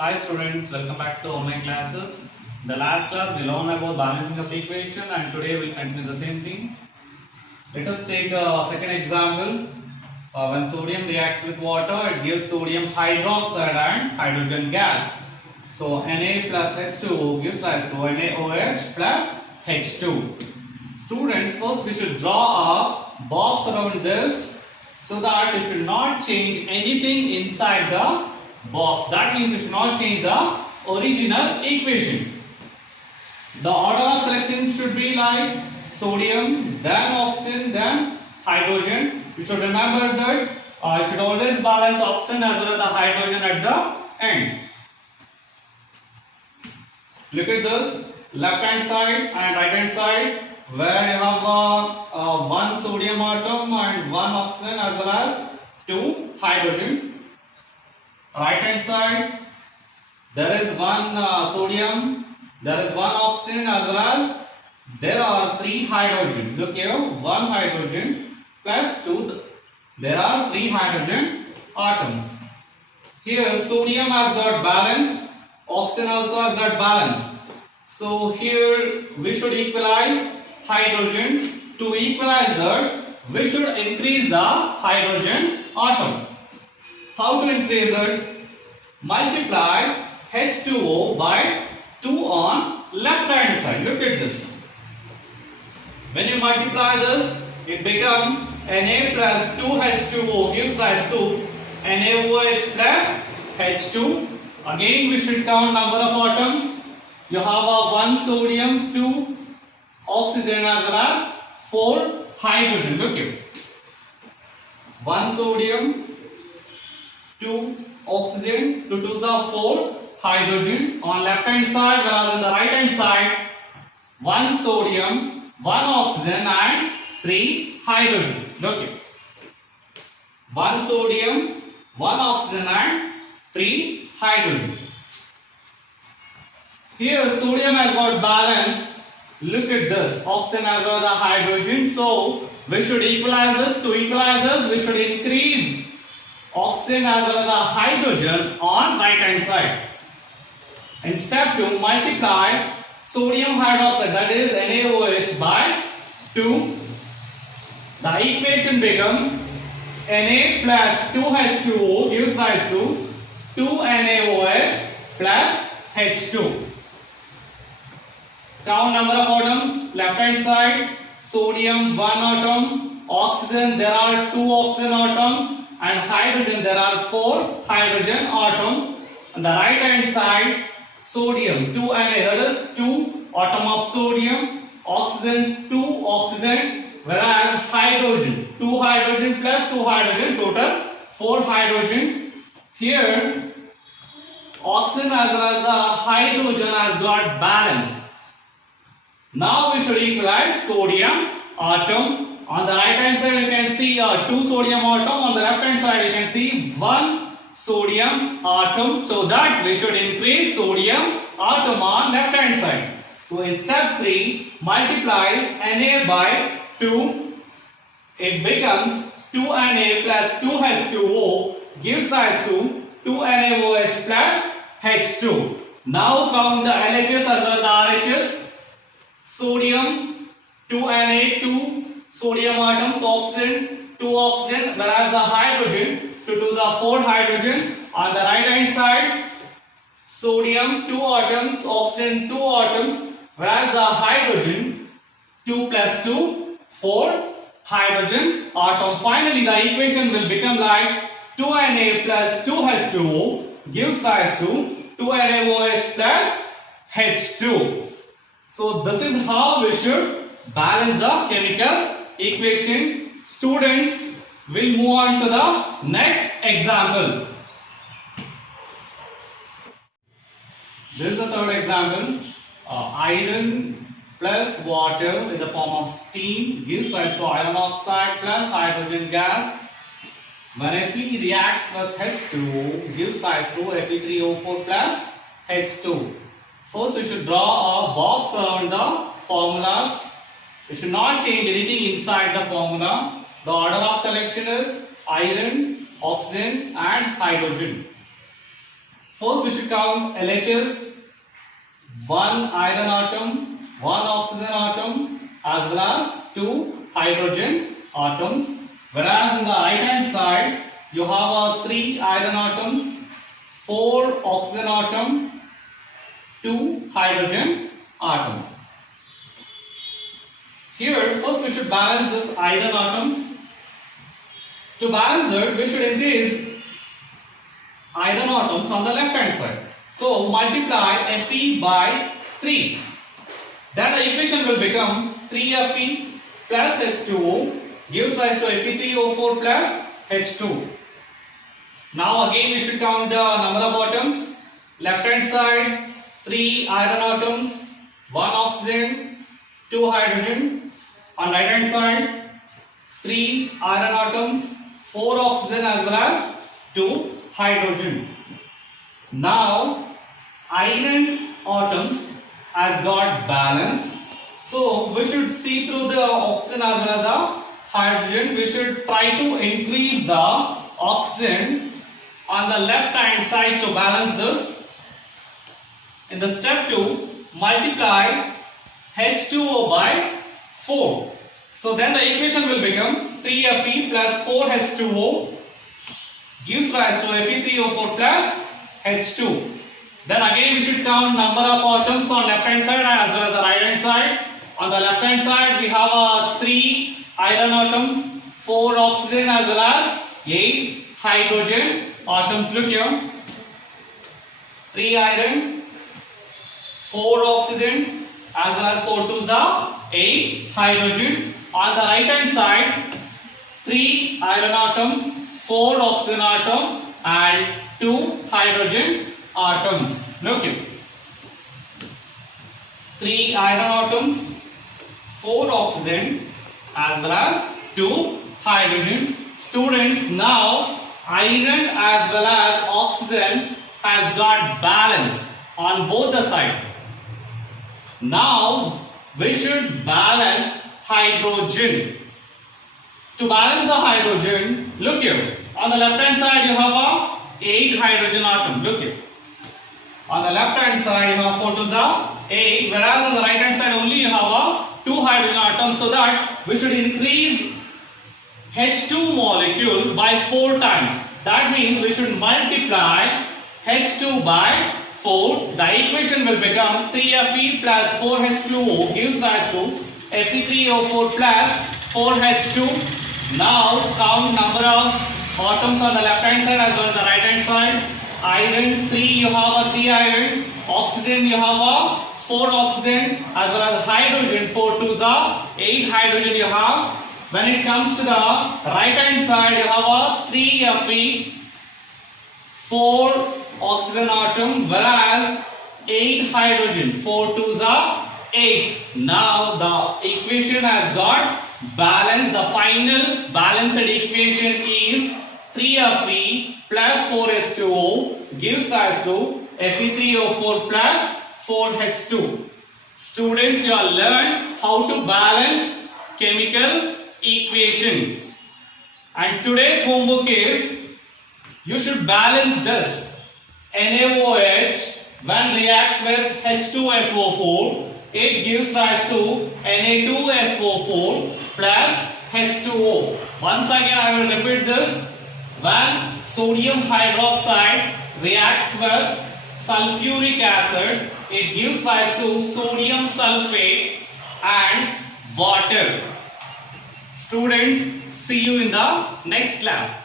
Hi students, welcome back to online classes. The last class we learned about balancing of equation and today we'll continue the same thing. Let us take a second example. When sodium reacts with water, it gives sodium hydroxide and hydrogen gas. So Na plus H2O gives rise to NaOH plus H2. Students, first we should draw a box around this so that you should not change anything inside the box. That means you should not change the original equation. The order of selection should be like sodium, then oxygen, then hydrogen. You should remember that you should always balance oxygen as well as the hydrogen at the end. Look at this, left hand side and right hand side, where you have one sodium atom and one oxygen as well as two hydrogen. Right hand side, there is one sodium, there is one oxygen as well as there are three hydrogen. Look here, one hydrogen plus two, there are three hydrogen atoms. Here sodium has got balance, oxygen also has got balance. So here we should equalize hydrogen. To equalize that, we should increase the hydrogen atom. How to increase it? Multiply H2O by 2 on left hand side. Look at this. When you multiply this, it becomes Na plus 2H2O gives rise to NaOH plus H2. Again we should count number of atoms. You have a 1 sodium, 2 oxygen as well as 4 hydrogen. Look here. 1 sodium, 2 oxygen, 2 2s are 4 hydrogen on left hand side, whereas on the right hand side 1 sodium, 1 oxygen and 3 hydrogen. Look here. 1 sodium, 1 oxygen and 3 hydrogen. Here sodium has got balance. Look at this, oxygen as well as the hydrogen. So we should equalize this. To equalize this, we should increase oxygen as well as the hydrogen on right hand side. In step 2, multiply sodium hydroxide, that is NaOH, by 2. The equation becomes Na plus 2H2O gives rise to 2 NaOH plus H2. Count number of atoms. Left hand side, sodium 1 atom, oxygen there are 2 oxygen atoms, and hydrogen there are 4 hydrogen atoms. On the right hand side, sodium 2 Na, that is 2 atom of sodium, oxygen 2 oxygen, whereas hydrogen 2 hydrogen plus 2 hydrogen, total 4 hydrogen. Here oxygen as well as the hydrogen has got balance. Now we should equalize sodium atom. On the right hand side you can see 2 sodium atom, on the left hand side you can see 1 sodium atom, so that we should increase sodium atom on left hand side. So in step 3, multiply Na by 2, it becomes 2 Na plus 2H2O gives rise to 2 NaOH plus H2. Now count the LHS as well as the RHS. Sodium 2 Na, 2 sodium atoms, oxygen 2 oxygen, whereas the hydrogen 2 2s are 4 hydrogen. On the right hand side, sodium 2 atoms, oxygen 2 atoms, whereas the hydrogen 2 plus 2 4 hydrogen atom. Finally the equation will become like 2 Na plus 2H2O gives rise to 2 NaOH plus H2. So this is how we should balance the chemical equation. Students, will move on to the next example. This is the third example. Iron plus water in the form of steam gives rise to iron oxide plus hydrogen gas. When Fe reacts with H2O gives rise to Fe3O4 plus H2. First we should draw a box around the formulas. We should not change anything inside the formula. The order of selection is iron, oxygen and hydrogen. First we should count LHS. One iron atom, one oxygen atom, as well as two hydrogen atoms. Whereas in the right hand side, you have three iron atoms, four oxygen atom, two hydrogen atom. Here, first we should balance this iron atoms. To balance it, we should increase iron atoms on the left hand side. So multiply Fe by 3. Then the equation will become 3Fe plus H2O gives rise to Fe3O4 plus H2. Now again we should count the number of atoms. Left hand side 3 iron atoms, 1 oxygen, 2 hydrogen. On right hand side 3 iron atoms, 4 oxygen as well as 2 hydrogen. Now iron atoms has got balance, so we should see through the oxygen as well as the hydrogen. We should try to increase the oxygen on the left hand side to balance this. In the step 2, multiply H2O by 4. So then the equation will become 3Fe plus 4H2O gives rise to Fe3O4 plus H2. Then again we should count number of atoms on left hand side as well as the right hand side. On the left hand side we have 3 iron atoms, 4 oxygen as well as 8 hydrogen atoms. Look here, 3 iron, 4 oxygen as well as 4 2s are 8 hydrogen. On the right hand side 3 iron atoms, 4 oxygen atom and 2 hydrogen atoms. Look here, 3 iron atoms, 4 oxygen as well as 2 hydrogens. Students, now iron as well as oxygen has got balance on both the sides. Now we should balance hydrogen. To balance the hydrogen, look here, on the left hand side you have a 8 hydrogen atom. Look here, on the left hand side you have 4 to the 8, whereas on the right hand side only you have a 2 hydrogen atoms, so that we should increase H2 molecule by 4 times. That means we should multiply H2 by 4. The equation will become 3Fe plus 4H2O gives rise to Fe3O4 plus 4H2. Now count number of atoms on the left hand side as well as the right hand side. Iron 3, you have a 3 iron. Oxygen, you have a 4 oxygen as well as hydrogen, 4 2s are 8 hydrogen you have. When it comes to the right hand side, you have a 3 Fe, 4 oxygen atom, whereas 8 hydrogen, 4 2s are 8. Now the equation has got balance. The final balanced equation is 3Fe plus 4H2O gives rise to Fe3O4 plus 4H2. Students, you have learned how to balance chemical equation. And today's homework is you should balance this NaOH when reacts with H2SO4. It gives rise to Na2SO4 plus H2O. Once again I will repeat this. When sodium hydroxide reacts with sulfuric acid, it gives rise to sodium sulfate and water. Students, see you in the next class.